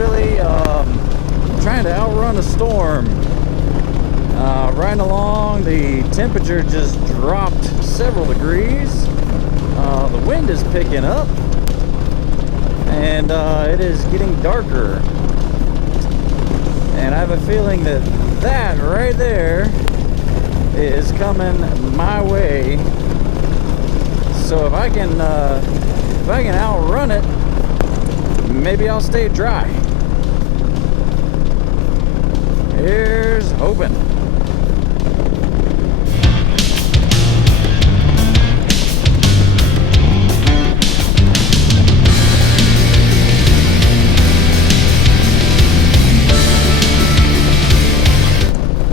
really trying to outrun a storm. Riding along, the temperature just dropped several degrees. The wind is picking up, and it is getting darker. And I have a feeling that that right there is coming my way. So if I can outrun it, maybe I'll stay dry. Here's hoping.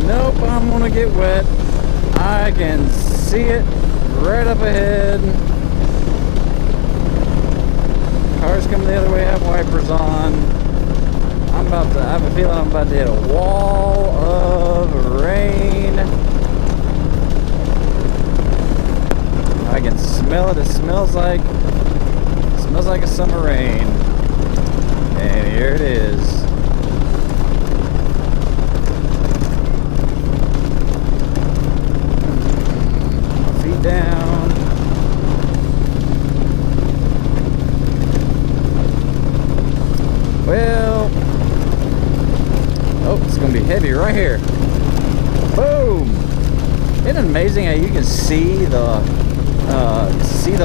Nope, I'm gonna get wet. I can see it right up ahead. Cars coming the other way, have wipers on. I have a feeling I'm about to hit a wall of rain. I can smell it. It smells like a summer rain. And here it is. Feet down. Well, oh, it's gonna be heavy right here. Boom! Isn't it amazing how you can see the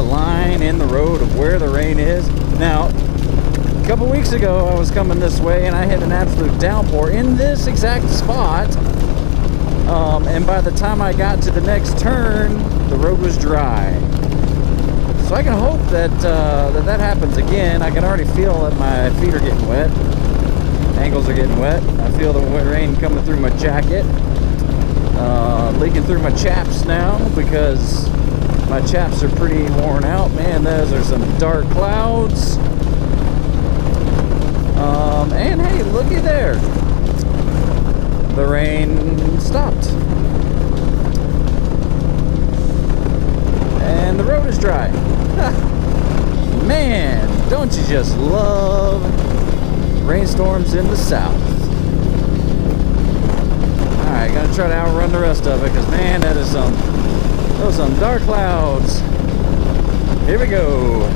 line in the road of where the rain is? Now, a couple weeks ago, I was coming this way and I had an absolute downpour in this exact spot. And by the time I got to the next turn, the road was dry. So I can hope that that happens again. I can already feel that my feet are getting wet. Ankles are getting wet. I feel the rain coming through my jacket. Leaking through my chaps now because my chaps are pretty worn out. Man, those are some dark clouds. And hey, looky there. The rain stopped. And the road is dry. Man, don't you just love rainstorms in the south? Alright, gonna try to outrun the rest of it because man, those are some dark clouds. Here we go.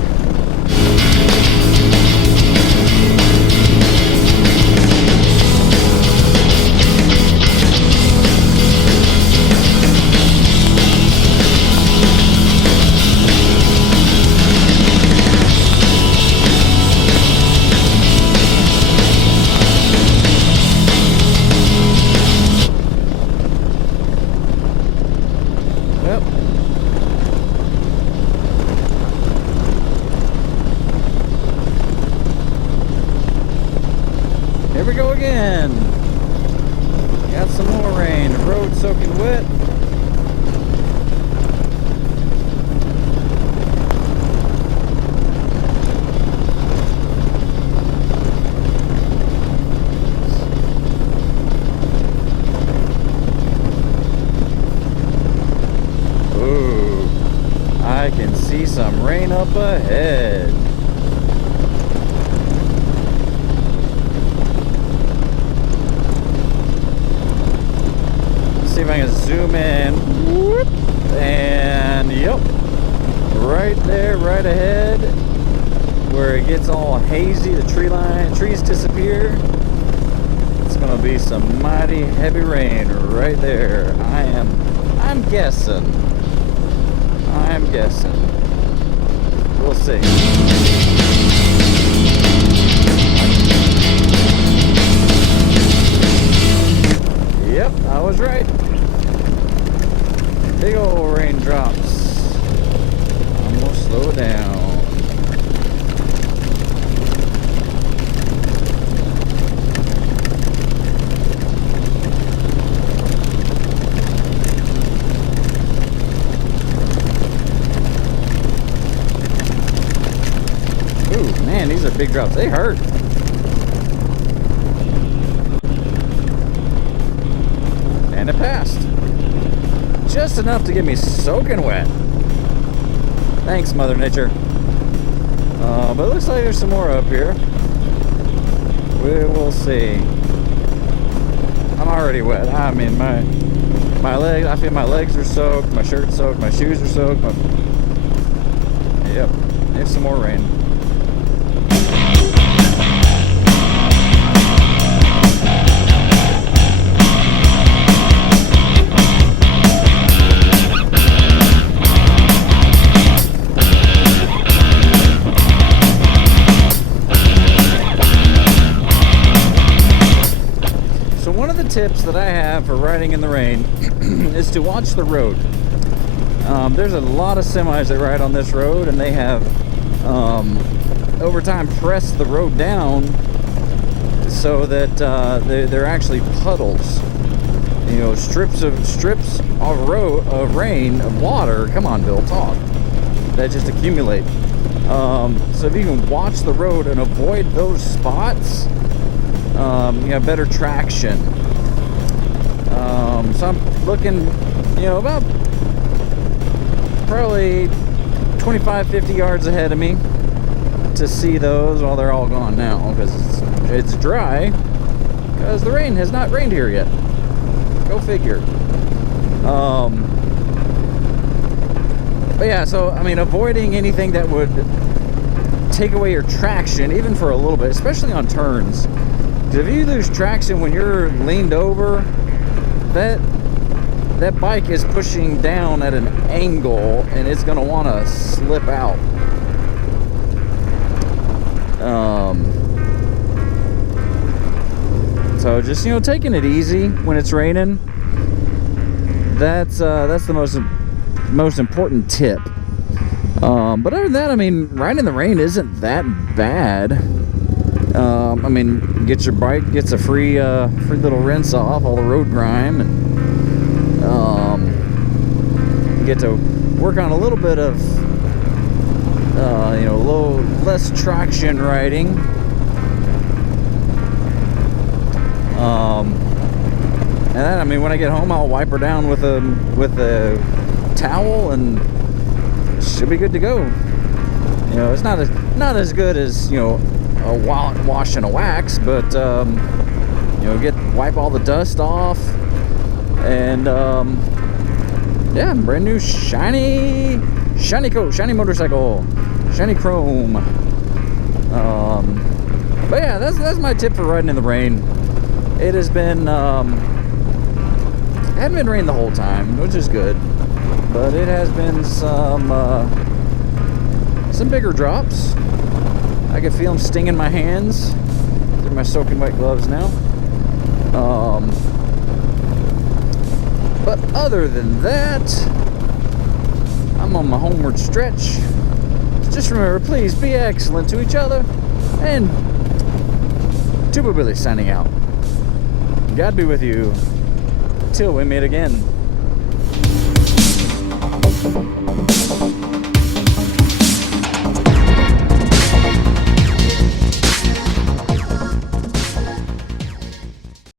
Here we go again. Got some more rain. The road's soaking wet. Ooh, I can see some rain up ahead. See if I can zoom in. Whoop. And yep, right there, right ahead, where it gets all hazy, the trees disappear. It's gonna be some mighty heavy rain right there. I'm guessing. We'll see. Yep, I was right. Big old raindrops. I'm gonna slow down. Ooh, man, these are big drops. They hurt. And it passed. Just enough to get me soaking wet. Thanks, Mother Nature. But it looks like there's some more up here. We will see. I'm already wet. I mean, my legs, I feel my legs are soaked, my shirt's soaked, my shoes are soaked. Yep, there's some more rain. Tips that I have for riding in the rain is to watch the road. There's a lot of semis that ride on this road, and they have over time pressed the road down so that they're actually puddles. You know, strips of rain, of water. Come on, Bill, talk. That just accumulate. So if you can watch the road and avoid those spots, you have better traction. So I'm looking, you know, about probably 25, 50 yards ahead of me to see those. Well, they're all gone now because it's dry, because the rain has not rained here yet. Go figure. But yeah, so I mean, avoiding anything that would take away your traction, even for a little bit, especially on turns. Because if you lose traction when you're leaned over, that bike is pushing down at an angle, and it's going to want to slip out. So just, you know, taking it easy when it's raining. That's the most important tip. But other than that, I mean, riding in the rain isn't that bad. I mean, your bike gets a free little rinse off all the road grime, and you get to work on a little bit of you know, less traction riding. And then, I mean, when I get home, I'll wipe her down with a towel, and she'll be good to go. You know, it's not as good as, you know, a wash and a wax, but you know, wipe all the dust off, and yeah, brand new shiny motorcycle, shiny chrome. But yeah, that's my tip for riding in the rain. It has been it hadn't been raining the whole time, which is good, but it has been some bigger drops. I can feel them stinging my hands through my soaking wet gloves now. But other than that, I'm on my homeward stretch. Just remember, please be excellent to each other. And Tuba Billy signing out. God be with you till we meet again.